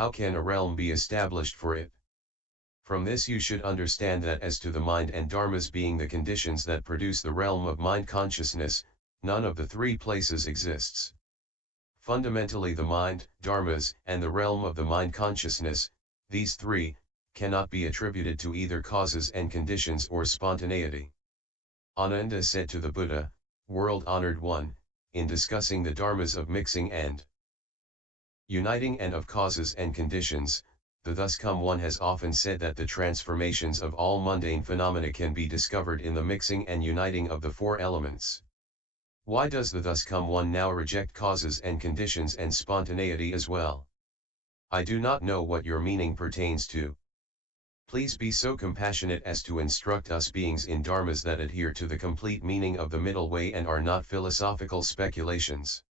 How can a realm be established for it? From this you should understand that as to the mind and dharmas being the conditions that produce the realm of mind consciousness, none of the three places exists. Fundamentally the mind, dharmas, and the realm of the mind consciousness, these three, cannot be attributed to either causes and conditions or spontaneity. Ananda said to the Buddha, world-honored one, in discussing the dharmas of mixing and uniting and of causes and conditions, the thus come one has often said that the transformations of all mundane phenomena can be discovered in the mixing and uniting of the four elements. Why does the thus come one now reject causes and conditions and spontaneity as well? I do not know what your meaning pertains to. Please be so compassionate as to instruct us beings in dharmas that adhere to the complete meaning of the middle way and are not philosophical speculations.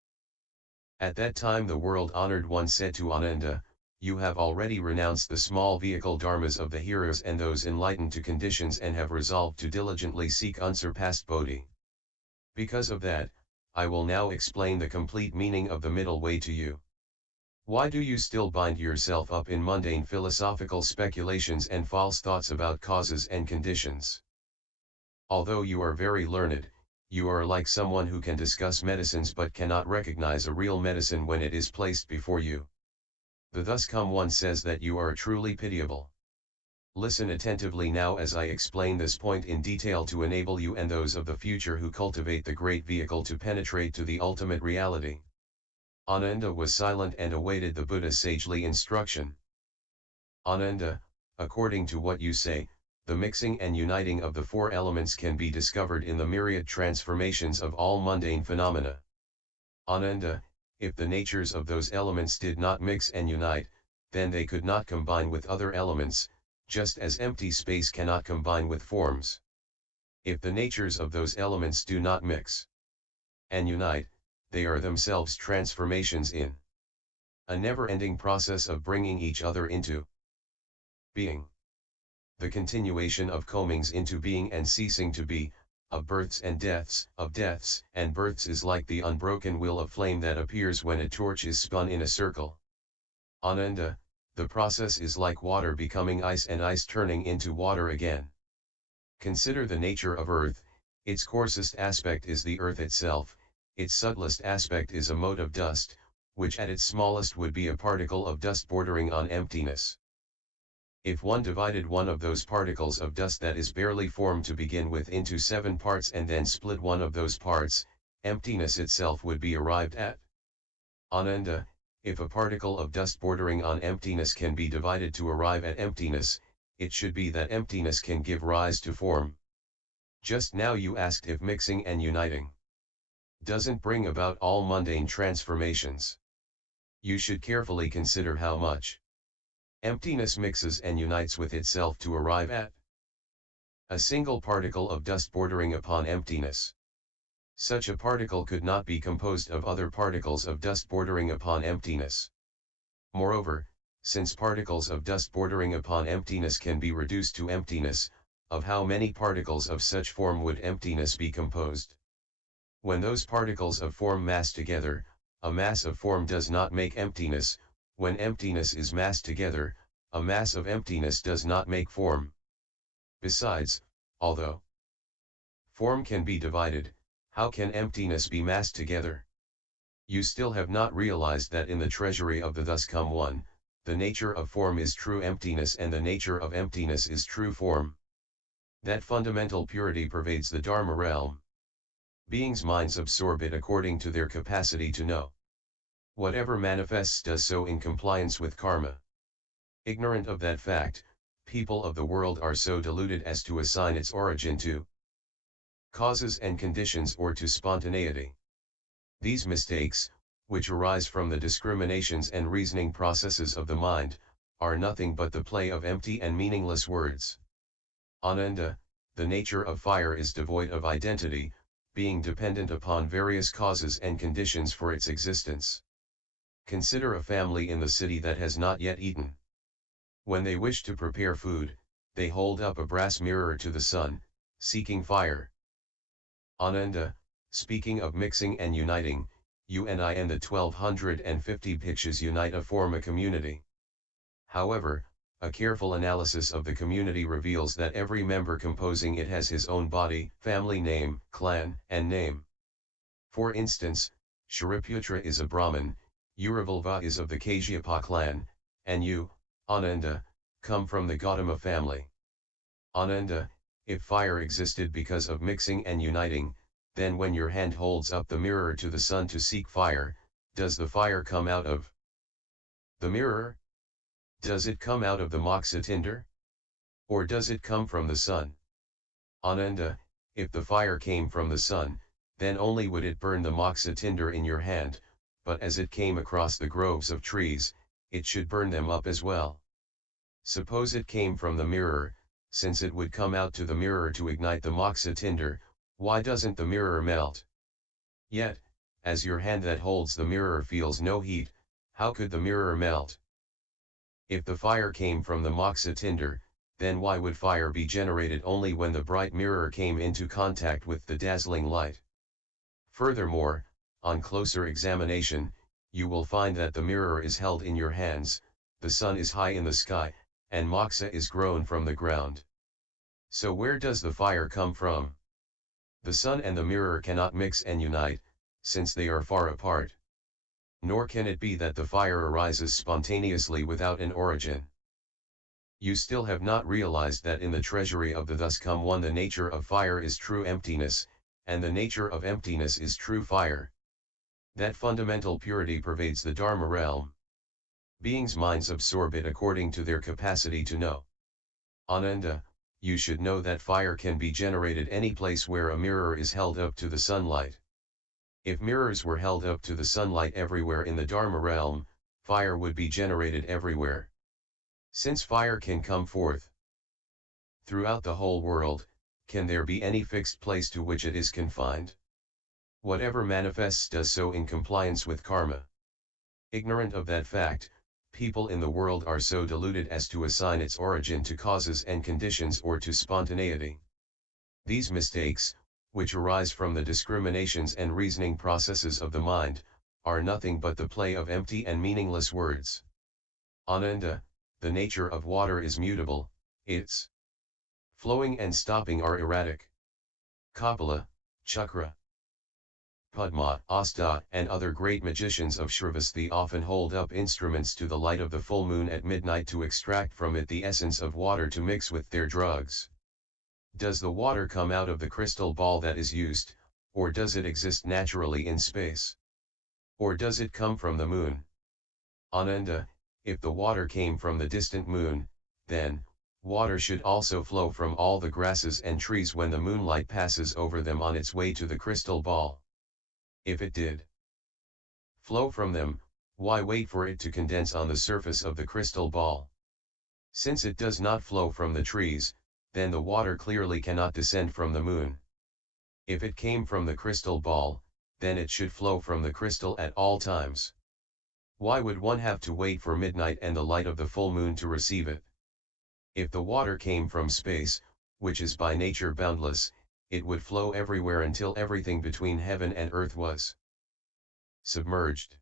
At that time the world-honored one said to Ananda, you have already renounced the small vehicle dharmas of the heroes and those enlightened to conditions and have resolved to diligently seek unsurpassed bodhi. Because of that, I will now explain the complete meaning of the middle way to you. Why do you still bind yourself up in mundane philosophical speculations and false thoughts about causes and conditions? Although you are very learned, you are like someone who can discuss medicines but cannot recognize a real medicine when it is placed before you. The thus come one says that you are truly pitiable. Listen attentively now as I explain this point in detail to enable you and those of the future who cultivate the great vehicle to penetrate to the ultimate reality. Ananda was silent and awaited the Buddha's sagely instruction. Ananda, according to what you say, the mixing and uniting of the four elements can be discovered in the myriad transformations of all mundane phenomena. Ananda, if the natures of those elements did not mix and unite, then they could not combine with other elements, just as empty space cannot combine with forms. If the natures of those elements do not mix and unite, they are themselves transformations in a never-ending process of bringing each other into being. The continuation of comings into being and ceasing to be, of births and deaths, of deaths and births is like the unbroken wheel of flame that appears when a torch is spun in a circle. Ananda, the process is like water becoming ice and ice turning into water again. Consider the nature of earth, its coarsest aspect is the earth itself, its subtlest aspect is a mote of dust, which at its smallest would be a particle of dust bordering on emptiness. If one divided one of those particles of dust that is barely formed to begin with into 7 parts and then split one of those parts, emptiness itself would be arrived at. Ananda, if a particle of dust bordering on emptiness can be divided to arrive at emptiness, it should be that emptiness can give rise to form. Just now you asked if mixing and uniting doesn't bring about all mundane transformations. You should carefully consider how much emptiness mixes and unites with itself to arrive at a single particle of dust bordering upon emptiness. Such a particle could not be composed of other particles of dust bordering upon emptiness. Moreover, since particles of dust bordering upon emptiness can be reduced to emptiness, of how many particles of such form would emptiness be composed? When those particles of form mass together, a mass of form does not make emptiness. When emptiness is massed together, a mass of emptiness does not make form. Besides, although form can be divided, how can emptiness be massed together? You still have not realized that in the treasury of the thus come one, the nature of form is true emptiness and the nature of emptiness is true form. That fundamental purity pervades the Dharma realm. Beings' minds absorb it according to their capacity to know. Whatever manifests does so in compliance with karma. Ignorant of that fact, people of the world are so deluded as to assign its origin to causes and conditions or to spontaneity. These mistakes, which arise from the discriminations and reasoning processes of the mind, are nothing but the play of empty and meaningless words. Ananda, the nature of fire is devoid of identity, being dependent upon various causes and conditions for its existence. Consider a family in the city that has not yet eaten. When they wish to prepare food, they hold up a brass mirror to the sun, seeking fire. Ananda, speaking of mixing and uniting, you and I and the 1250 bhikshus unite to form a community. However, a careful analysis of the community reveals that every member composing it has his own body, family name, clan, and name. For instance, Shariputra is a Brahmin, Uruvulva is of the Kashyapa clan, and you, Ananda, come from the Gautama family. Ananda, if fire existed because of mixing and uniting, then when your hand holds up the mirror to the sun to seek fire, does the fire come out of the mirror? Does it come out of the moksha tinder? Or does it come from the sun? Ananda, if the fire came from the sun, then only would it burn the moksha tinder in your hand, but as it came across the groves of trees, it should burn them up as well. Suppose it came from the mirror, since it would come out to the mirror to ignite the moksha tinder, why doesn't the mirror melt? Yet, as your hand that holds the mirror feels no heat, how could the mirror melt? If the fire came from the moksha tinder, then why would fire be generated only when the bright mirror came into contact with the dazzling light? Furthermore, on closer examination, you will find that the mirror is held in your hands, the sun is high in the sky, and moksha is grown from the ground. So where does the fire come from? The sun and the mirror cannot mix and unite, since they are far apart. Nor can it be that the fire arises spontaneously without an origin. You still have not realized that in the treasury of the thus come one the nature of fire is true emptiness, and the nature of emptiness is true fire. That fundamental purity pervades the Dharma realm. Beings' minds absorb it according to their capacity to know. Ananda, you should know that fire can be generated any place where a mirror is held up to the sunlight. If mirrors were held up to the sunlight everywhere in the Dharma realm, fire would be generated everywhere. Since fire can come forth throughout the whole world, can there be any fixed place to which it is confined? Whatever manifests does so in compliance with karma. Ignorant of that fact, people in the world are so deluded as to assign its origin to causes and conditions or to spontaneity. These mistakes, which arise from the discriminations and reasoning processes of the mind, are nothing but the play of empty and meaningless words. Ananda, the nature of water is mutable, its flowing and stopping are erratic. Kapila, Chakra, Padma, Asta, and other great magicians of Shravasti often hold up instruments to the light of the full moon at midnight to extract from it the essence of water to mix with their drugs. Does the water come out of the crystal ball that is used, or does it exist naturally in space? Or does it come from the moon? Ananda, if the water came from the distant moon, then, water should also flow from all the grasses and trees when the moonlight passes over them on its way to the crystal ball. If it did flow from them, why wait for it to condense on the surface of the crystal ball? Since it does not flow from the trees, then the water clearly cannot descend from the moon. If it came from the crystal ball, then it should flow from the crystal at all times. Why would one have to wait for midnight and the light of the full moon to receive it? If the water came from space, which is by nature boundless, it would flow everywhere until everything between heaven and earth was submerged.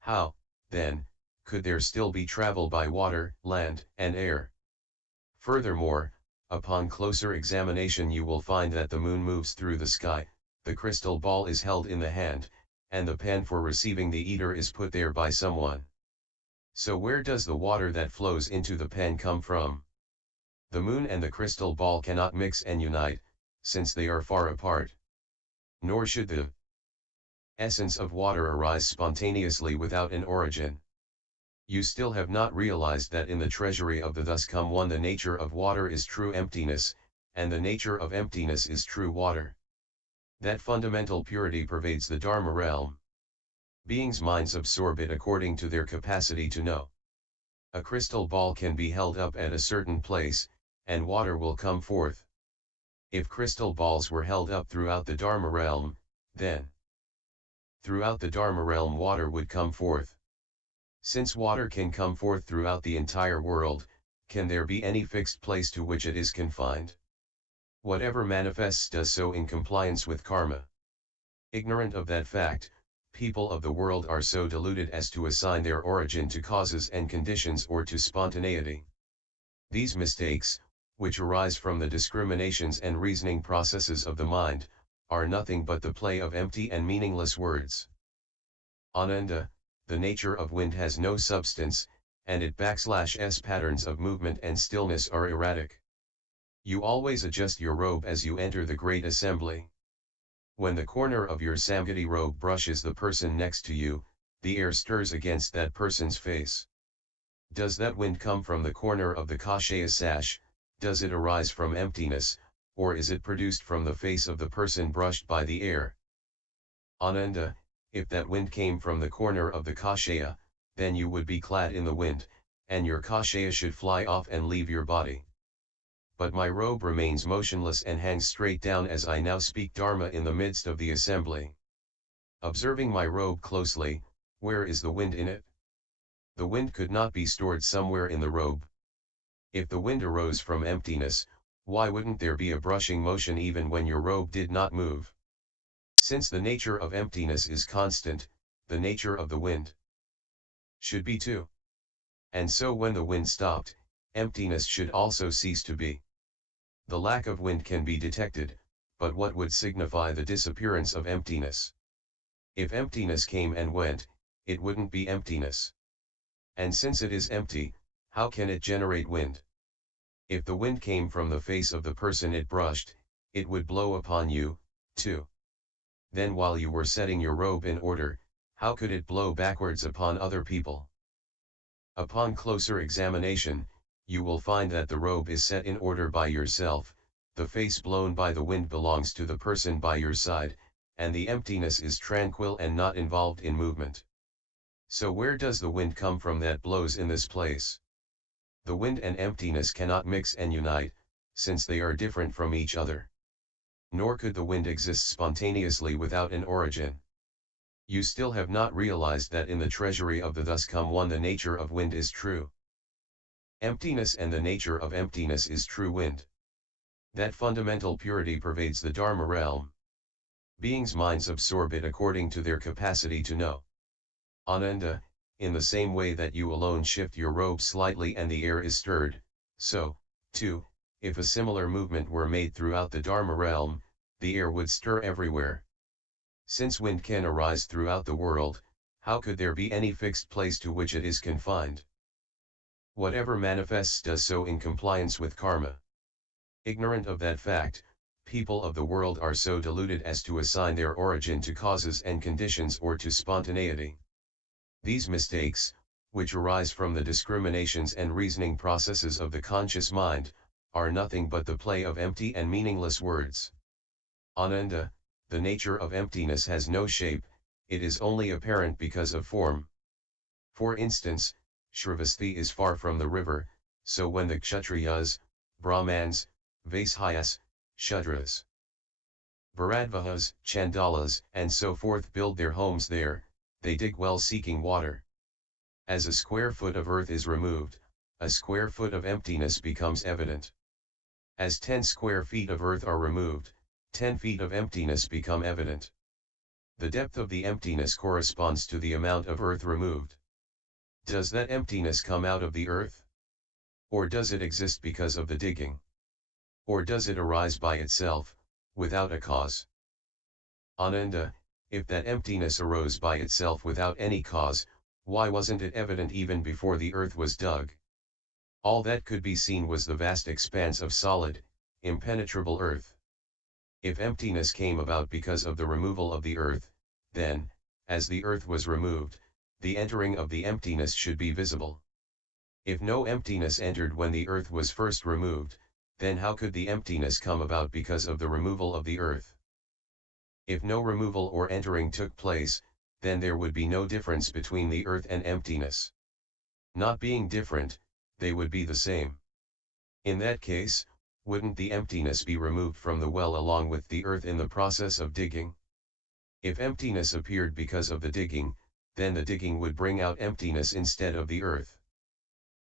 How, then, could there still be travel by water, land, and air? Furthermore, upon closer examination you will find that the moon moves through the sky, the crystal ball is held in the hand, and the pan for receiving the eater is put there by someone. So where does the water that flows into the pan come from? The moon and the crystal ball cannot mix and unite, since they are far apart. Nor should the essence of water arise spontaneously without an origin. You still have not realized that in the treasury of the thus come one the nature of water is true emptiness, and the nature of emptiness is true water. That fundamental purity pervades the Dharma realm. Beings' minds absorb it according to their capacity to know. A crystal ball can be held up at a certain place, and water will come forth. If crystal balls were held up throughout the Dharma realm, then throughout the Dharma realm water would come forth. Since water can come forth throughout the entire world, can there be any fixed place to which it is confined? Whatever manifests does so in compliance with karma. Ignorant of that fact, People of the world are so deluded as to assign their origin to causes and conditions or to spontaneity. These mistakes, which arise from the discriminations and reasoning processes of the mind, are nothing but the play of empty and meaningless words. Ananda, the nature of wind has no substance, and its patterns of movement and stillness are erratic. You always adjust your robe as you enter the great assembly. When the corner of your samgati robe brushes the person next to you, the air stirs against that person's face. Does that wind come from the corner of the kashaya sash? Does it arise from emptiness, or is it produced from the face of the person brushed by the air? Ananda, if that wind came from the corner of the kashaya, then you would be clad in the wind, and your kashaya should fly off and leave your body. But my robe remains motionless and hangs straight down as I now speak Dharma in the midst of the assembly. Observing my robe closely, where is the wind in it? The wind could not be stored somewhere in the robe. If the wind arose from emptiness, why wouldn't there be a brushing motion even when your robe did not move? Since the nature of emptiness is constant, the nature of the wind should be too. And so when the wind stopped, emptiness should also cease to be. The lack of wind can be detected, but what would signify the disappearance of emptiness? If emptiness came and went, it wouldn't be emptiness. And since it is empty, how can it generate wind? If the wind came from the face of the person it brushed, it would blow upon you, too. Then while you were setting your robe in order, how could it blow backwards upon other people? Upon closer examination, you will find that the robe is set in order by yourself, the face blown by the wind belongs to the person by your side, and the emptiness is tranquil and not involved in movement. So where does the wind come from that blows in this place? The wind and emptiness cannot mix and unite, since they are different from each other. Nor could the wind exist spontaneously without an origin. You still have not realized that in the treasury of the thus come one the nature of wind is true. Emptiness and the nature of emptiness is true wind. That fundamental purity pervades the Dharma realm. Beings' minds absorb it according to their capacity to know. Ananda, in the same way that you alone shift your robe slightly and the air is stirred, so, too, if a similar movement were made throughout the Dharma realm, the air would stir everywhere. Since wind can arise throughout the world, how could there be any fixed place to which it is confined? Whatever manifests does so in compliance with karma. Ignorant of that fact, people of the world are so deluded as to assign their origin to causes and conditions or to spontaneity. These mistakes, which arise from the discriminations and reasoning processes of the conscious mind, are nothing but the play of empty and meaningless words. Ananda, the nature of emptiness has no shape, it is only apparent because of form. For instance, Shravasti is far from the river, so when the Kshatriyas, Brahmans, Vaishyas, Shudras, Bharadvahas, Chandalas, and so forth build their homes there, they dig wells seeking water. As a square foot of earth is removed, a square foot of emptiness becomes evident. As 10 square feet of earth are removed, 10 feet of emptiness become evident. The depth of the emptiness corresponds to the amount of earth removed. Does that emptiness come out of the earth? Or does it exist because of the digging? Or does it arise by itself, without a cause? Ananda, if that emptiness arose by itself without any cause, why wasn't it evident even before the earth was dug? All that could be seen was the vast expanse of solid, impenetrable earth. If emptiness came about because of the removal of the earth, then, as the earth was removed, the entering of the emptiness should be visible. If no emptiness entered when the earth was first removed, then how could the emptiness come about because of the removal of the earth? If no removal or entering took place, then there would be no difference between the earth and emptiness. Not being different, they would be the same. In that case, wouldn't the emptiness be removed from the well along with the earth in the process of digging? If emptiness appeared because of the digging, then the digging would bring out emptiness instead of the earth.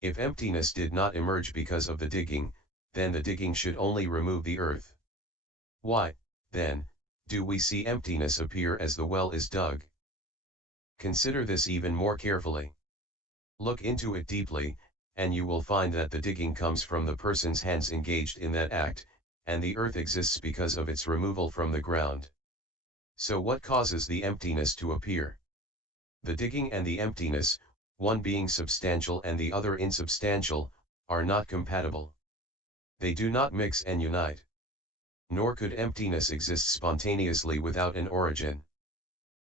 If emptiness did not emerge because of the digging, then the digging should only remove the earth. Why, then, do we see emptiness appear as the well is dug? Consider this even more carefully. Look into it deeply, and you will find that the digging comes from the person's hands engaged in that act, and the earth exists because of its removal from the ground. So what causes the emptiness to appear? The digging and the emptiness, one being substantial and the other insubstantial, are not compatible. They do not mix and unite. Nor could emptiness exist spontaneously without an origin.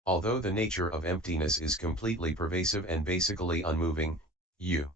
Although the nature of emptiness is completely pervasive and basically unmoving, you